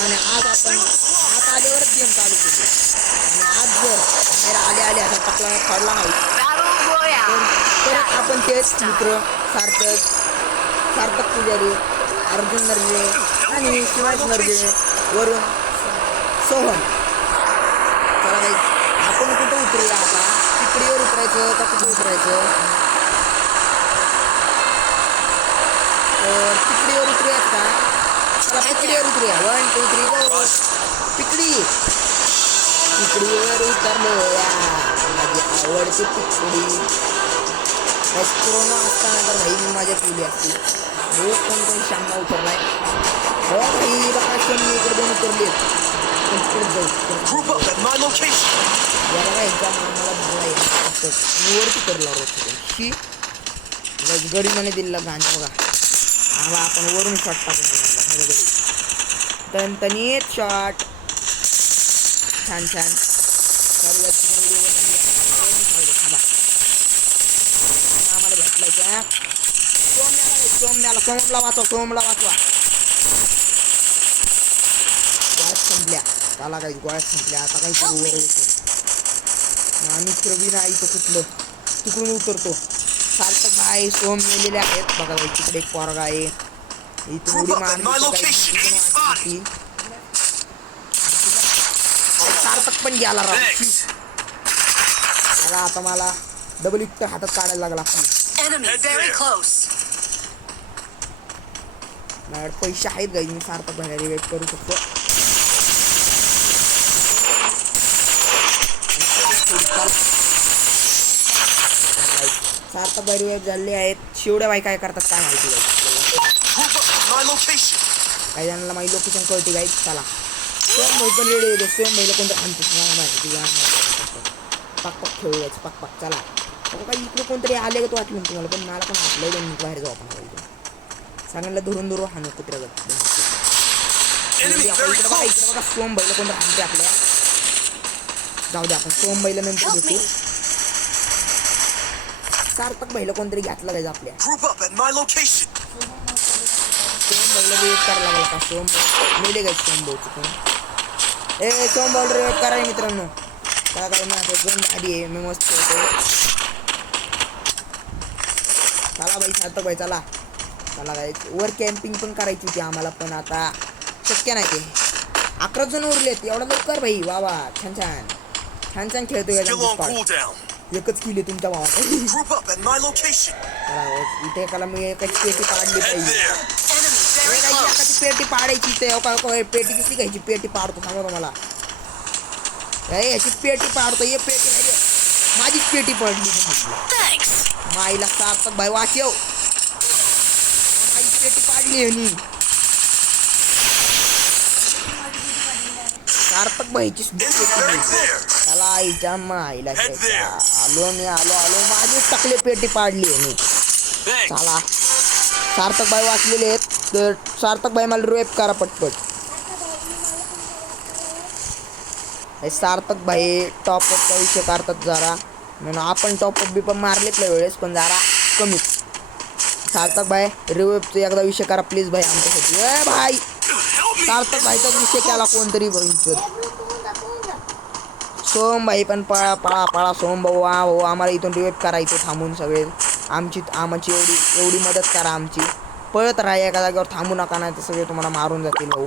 आणि आज आपण आत आल्यावरच गेम चालू केली आणि आज जर आले आले असा टाकला पडला नाही तर आपण तेच मित्र सार्थक पुजारी, अर्जुन नरगे आणि शिवाज नरगे वरून सोहन. चला बाई आपण कुठं उतरूया आता? टिकडीवर उतरायचं का कुठं उतरायचं? तर टिकडीवर उतरूयात का? चला टिकडीवर उतरूया. 1 2 3 गो. टिकडीवर उतरलो या माझी आवडती टिकडी. कोरोना असताना तर भाई मी माझ्या ठेवली असती. हो कोण श्यामला उतरलाय. हो भाई बघा मी इकडे दोन उतरले वरती करला रोज गडीमाने दिलेला गांजा बघा. हा आपण वरून शॉट टाकू तणतणीत शॉट. छान छान आम्हाला भेटलाय त्या सोमला वाचवा गोळ्यात संपल्या. त्याला काही गोळ्यात संपल्या. आता काही करू वर मित्र बी नाही तो कुठलं तिकडून उतरतो. सार्थक भाई सोम मेलेले आहेत बघा. तिकडे एक पोरगा आहे. इथून उडी मारली. सार्थक पण गेला राव. आता मला डबल इक्टर हातात काढायला लागला. माझ्याकडे पैसे आहेत गाई. मी सार्थक भाई रिवाइव करू शकतो. सार्थक भाई रिवाइव झाले आहेत. शिवड्या बाई काय करतात काय माहिती काही जणांना माझी लोकेशन कळते गाई. चला स्वयं भाई पण रेडी होते. स्वयं भाईला कोणतं आणतो माहिती पाक पाक खेळूयाच पाक पाक. चला काही इकडे कोणतरी आले का तो वाटलं तुम्हाला पण मला पण वाटलं 2 मिनिट बाहेर जाऊ आपण सगळ्यांना धरून हाणू कुत्र्याला. इकडे बघा सोम भाईला कोणतं आणते आपल्या. जाऊ दे आपण सोम भाईला नंतर भेटू. सार्थक भाईला कोणतरी घातला जायचं आपल्या. सोम भाईला वेट करायला लागला का? सोम मेले काय सोम भाऊ चुकून. ए सोम भाऊ वेट करा मित्रांनो. काय काय मी आता गंध आधी आहे. मी मस्त होतो. चला भाई सार्थक भाई चला चला काय वर कॅम्पिंग पण करायची होती आम्हाला पण आता शक्य नाही. ते 11 जण उरलेत एवढा लवकर भाई. वा वा छान छान छान छान खेळतोय. एकच किल्ली तुमच्या भावात. इथे एकाला मी एकाची पेटी पाडली पाहिजे. एकाची पेटी पाडायची. ते पेटी किती घ्यायची? पेटी पाडतो सांगा मला. याची पेटी पाडतो. ये पेटी नाही माझीच पेटी पडली. माईला सार्थक भाई वाचव. माझी पेटी पाडली आहे. सार्थक भाईची त्याला आईच्या माईला आलो माझीच टाकले पेटी पाडली आहे. चला सार्थक भाई वाचलेले आहेत. तर सार्थक भाई मला रेप करा पटपट. सार्थक भाई टॉपअपचा विषय करतात जरा म्हणून आपण टॉपअप बी पण मारलेतल्या वेळेस पण जरा कमीच. सार्थक भाई रिवेपचा एकदा विषय करा प्लीज भाई आमच्यासाठी. ए भाई सार्थक भाईचा विषय केला कोणतरी बघितलं. सोम भाई पण पळा पळा पळा. सोम भाऊ भाऊ आम्हाला इथून रिवेप करायचं थांबून सगळे. आमची एवढी मदत करा आमची. पळत राहा एका जागेवर थांबू नका नाही तर सगळे तुम्हाला मारून जातील भाऊ.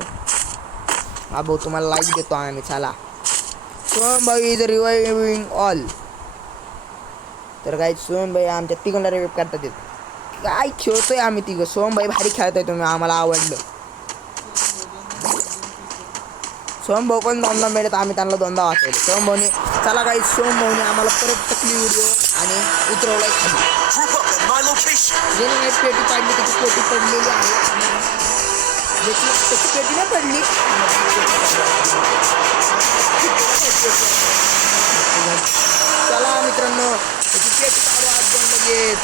हा भाऊ तुम्हाला लाईक देतो आम्ही. चला सोम भाई इज रिवाइविंग ऑल. तर काही सोम भाई आमच्या तिघांना रिवाइव करतात येत. काय खेळतोय आम्ही तिघं. सोम भाई भारी खेळतोय तुम्ही आम्हाला आवडलं. सोम भाऊ पण 2दा मिळत आम्ही त्यांना 2दा वाचवलं. सोम भाऊने चला काही सोम भाऊने आम्हाला परत टकली व्हिडिओ आणि उतरवलाय खाली. ज्याने पेटी पाडली त्याची पेटी पडलेली आहे. त्याची पेटी नाही पडली. चला मित्रांनो त्याची पेटी पाडू आज जाऊन लगेच.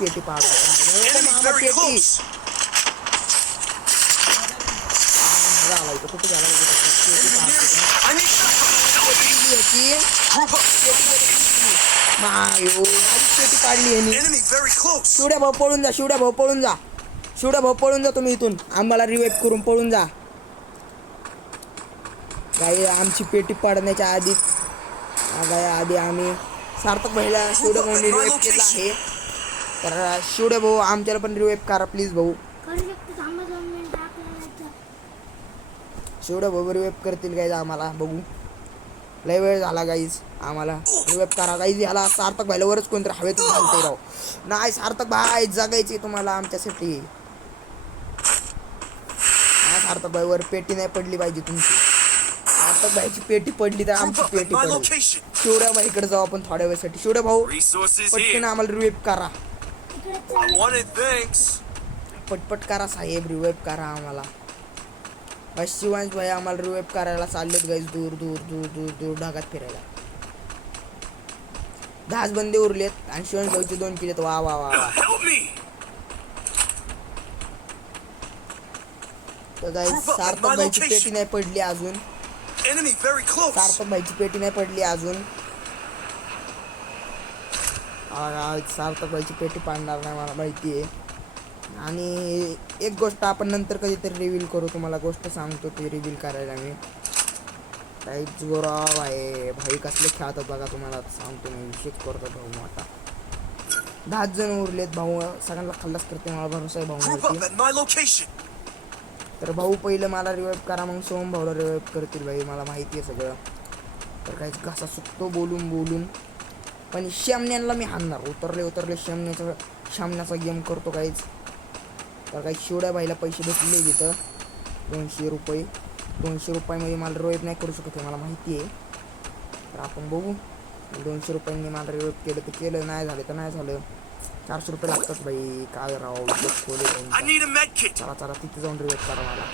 पेटी पाडू पेटी कुठे झाला पेटी काढली. शिवड्या भाऊ पळून जा. शिवड्या भाऊ पळून जा. शिवडा भाऊ पळून जा तुम्ही इथून, आम्हाला रिवाइव करून पळून जा. काही आमची पेटी पडण्याच्या आधी आम्ही सार्थक भाईला शिवडा भाऊने रिवाइव केला आहे. तर शिवडा भाऊ आमच्याला पण रिवाइव करा प्लीज भाऊ. शिवडा भाऊ रिवाइव करतील गाईज आम्हाला, बघू. लय वेळ झाला गाईज, आम्हाला रिवाइव करा गाईज. याला सार्थक भाईला वरच कोणतरी हवेतच घालते राव. नाही सार्थक भाई जगायची तुम्हाला आमच्यासाठी. सार्थक भाई वर पेटी नाही पडली पाहिजे तुमची. सार्थक भाईची पेटी पडली तर आमची पेटी पडली. शिवड्या भाईकडे जाऊ आपण थोड्या वेळसाठी. शिवड्या भाऊ पटकन आम्हाला रिवाइव करा. पटपट करा साहेब, रिवाइव करा आम्हाला. बस शिवांश भाई आम्हाला रिवाइव करायला चाललेत गाईज, दूर दूर दूर दूर दूर ढगात फिरायला. 10 बंदे उरलेत आणि शिवांश भाईचे 2 किलेत. वा वा वा वा. तर गाईज सार्थक भाईची पेटी नाही पडली अजून. सार्थक भाईची पेटी नाही पडली अजून. सार्थक भाईची पेटी पाडणार नाही मला माहिती आहे. आणि एक गोष्ट आपण नंतर कधीतरी रिव्हील करू, तुम्हाला गोष्ट सांगतो ती रिव्हील करायला मी. काही जोराव आहे भाई, कसले खेळतात बघा, तुम्हाला सांगतो मी. विषय करतो भाऊ मोठा. 10 जण उरलेत भाऊ, सगळ्यांना खल्लास करते मला भरोसा आहे भाऊ. तर भाऊ पहिलं मला रिवाइव करा, मग सोम भाऊला रिवाइव करतील भाई, मला माहिती आहे सगळं. तर काहीच घासा सुकतो बोलून. पण शामण्यांना मी हाणणार. उतरले शामण्याचा गेम करतो काहीच. तर काही शिवड्या भाईला पैसे भेटले तिथं 200 रुपये. 200 रुपयामध्ये मला रिवाइव नाही करू शकत, मला माहिती आहे. तर आपण बघू. 200 रुपयांनी मला रिवाइव केलं तर केलं, नाही झालं तर नाही झालं. 400 रुपये लागतात भाई, काय राव. चला चला तिथे जाऊन रिवाइव करा मला.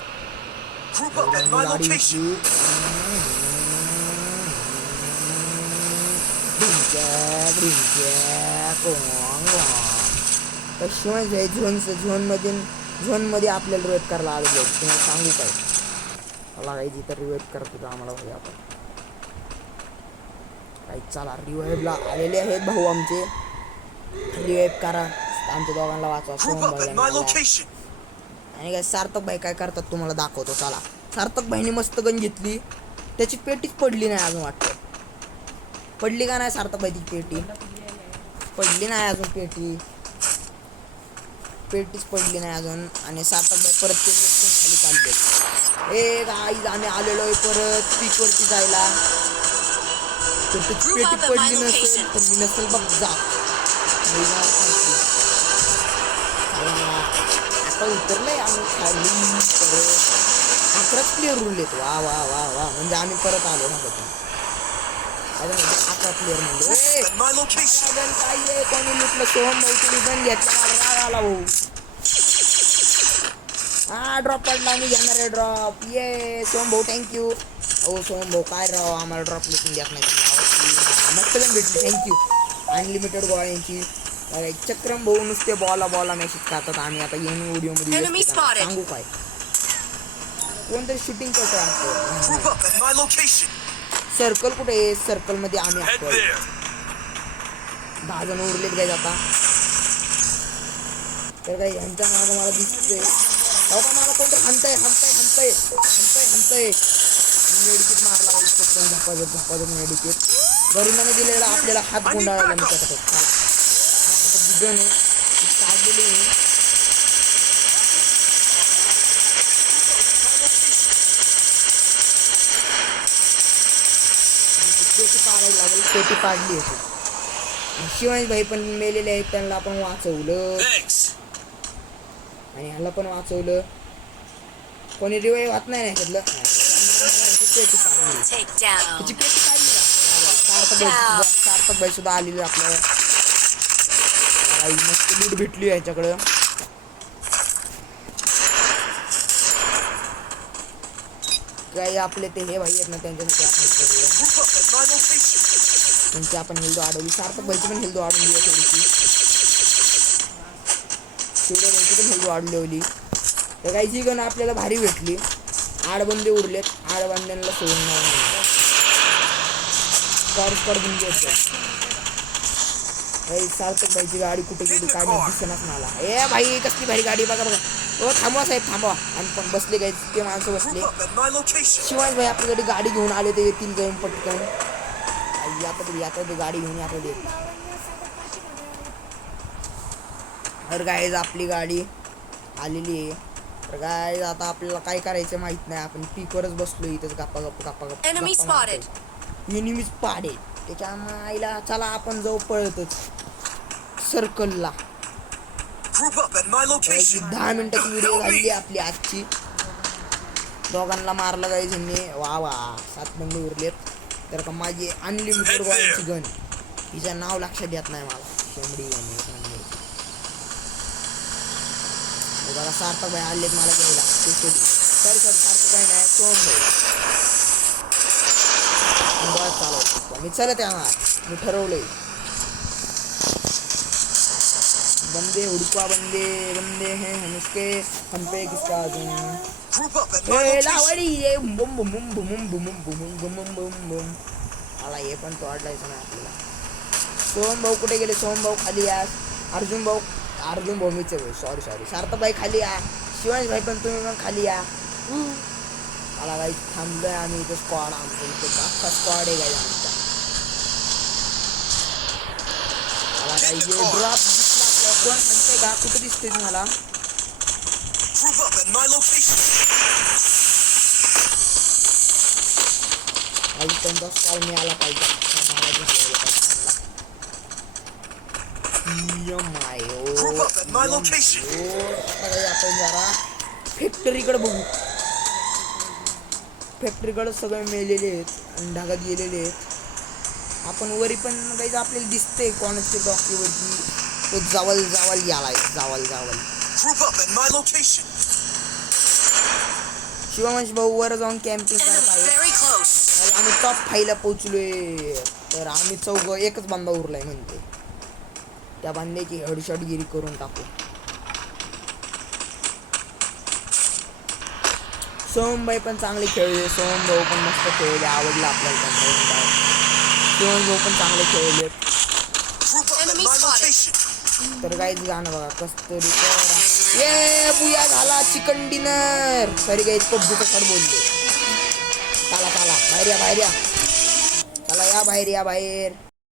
तर शिवाय झोनमध्ये आपल्याला रिवाइव करायला आलेलो आहे. तुम्हाला सांगू काय, मला काही जिथं रिवाइव करत होतं आम्हाला भाई. आपण काही चला रिवाइवला आलेले आहेत भाऊ आमचे. रिवाइव करा, आमच्या दोघांना वाचवा. आणि काय सार्थक भाई काय करतात तुम्हाला दाखवतो. चला. सार्थक भाईने मस्त गन घेतली, त्याची पेटीच पडली नाही अजून. वाटतं पडली का नाही सार्थक भाईची पेटी? पडली नाही अजून पेटीच पडली नाही अजून. आणि सार्थक भाई परत ते खाली काढले. गाईज आम्ही आलेलो आहे परत पीकवरती जायला. तर त्याची पेटी पडली नसेल तर मी नसेल बघ जा. आता उतरलंय आम्ही खाली. 11 प्लेअर उरलेत. वा वा वा वा. म्हणजे आम्ही परत आलो ना. 11 प्लेअर म्हणजे काय कोणी लुटलं. सोहम भाऊ तुम्ही गन घेतला, राग आला भाऊ. ड्रॉप पडला, मी घेणार आहे ड्रॉप. ये सोहम भाऊ थँक्यू. हो सोहम भाऊ काय राव, आम्हाला ड्रॉप लुटून घेत नाही. मस्त गन भेटली, थँक्यू. अनलिमिटेड गोळ्यांची. चक्रम भाऊ नुसते बॉला मेसेज करतात. आम्ही आता येऊन व्हिडिओमध्ये सांगू काय, कोणतरी शूटिंग करतो आमचं. सर्कल कुठे आहे? सर्कल मध्ये आम्ही असतो. 10 जण उरलेत काय आता. तर काही यांच्या मागं मला दिसतंय मला कोणतरी हंतय. मेडिकेट मारला झपाझप मेडिकेट. गरुडाने दिलेला आपल्याला हात गुंडाळला मी त्याच्यात. काढलेले पेटी पाडली होती. शिवाजी भाई पण मेलेले आहेत, त्यांना आपण वाचवलं आणि ह्याला पण वाचवलं. कोणी रिवाइव होत नाही ह्याच्यातलं. पेटी काढली. सार्थक भाई सुद्धा आलेले आपल्याला. मस्त लूट भेटली ह्याच्याकडं. काही आपले ते हे भाई आहेत ना, त्यांची आपण हेल्थ वाढवली. सार्थक भाईची पण हेल्थ वाढवली आहे थोडीशी. शिवड्या भाईची पण हेल्थ वाढवली होती. तर काही जी गण आपल्याला भारी भेटली. 8 बंदे उरलेत. 8 बंद्यांना सोडून स्कॉड घ्यायचं. सार्थक भाईची गाडी कुठे गेली काय नाही दिसेनाच मला. ए भाई कसली भारी गाडी बघा बघा. हो थांबवा साहेब थांबवा. आणि पण बसले काय ते माणसं बसले. शिवाजी भाई आपल्याकडे गाडी घेऊन आले ते येतील जाऊन पटकन. आता ते गाडी घेऊन आता दे. तर गाईज आपली गाडी आलेली आहे. तर गाईज आता आपल्याला काय करायचं माहित नाही. आपण पीकवरच बसलो इथेच गप्पा एनिमी स्पॉटेड. त्याच्या आईला चला आपण जाऊ पळतच सर्कलला. 10 मिनिटाची व्हिडिओ झाली आपली आजची. दोघांना मारलं गाईज ह्यांनी. वा 7 बंदे उरलेत. तर का माझी अनलिमिटेड गोळ्यांची गन. हिचं नाव लक्षात येत नाही मला. शेंबडी बघा सार्थक भाई आले मला घ्यायला. सॉरी सार्थक भाई नाही चालवतो मी. चलत आहे मी ठरवलंय. बंदे हुडकवा बंदे हैं हम इसके हम पे किसका लावडी बुम बुम बुम बुम बुम बुम बुम बुम बुम. आला हे पण तोडलायचं ना आपल्याला. सोहम भाऊ कुठे गेले? सोहम भाऊ खाली या. अर्जुन भाऊ मीच सॉरी सार्थक भाई खाली या. शिवाजी भाई पण तुम्ही पण खाली या. मला काही थांबलोय आम्ही इथे. स्क्वॉड आमचा इथे अख्खा स्क्वॉड आहे काही आमचा. मला काही ड्रॉप दिसला. कोण सांगते का कुठे दिसते तुम्हाला? त्यांचा स्टॉल मिळाला पाहिजे. आपण जरा फॅक्टरीकडे बघू. फॅक्टरीकडे सगळे मेलेले आहेत आणि ढगात गेलेले आहेत. आपण वरी पण काही आपल्याला दिसतंय कोणाच्या डॉक्टरवरती तो जावल यालाय. जावल शिवमंश भाऊ वर जाऊन कॅम्पिंग करत आहे. आम्ही टॉप 5 ला पोहोचलोय. तर आम्ही चौघ एकच बांधा उरलाय म्हणते. त्या बांध्याची हेडशॉटगिरी करून टाकू. सोमभाई पण चांगले खेळले. सोहम भाऊ पण मस्त खेळले. आवडलं आपल्याला. सोहम भाऊ पण चांगले खेळले. तर काही गाणं बघा कस्तुरी ये बुया झाला चिकन डिनर. सॉरी काही पब्बूचं सर बोलले. चला बाहेर या. चला या बाहेर.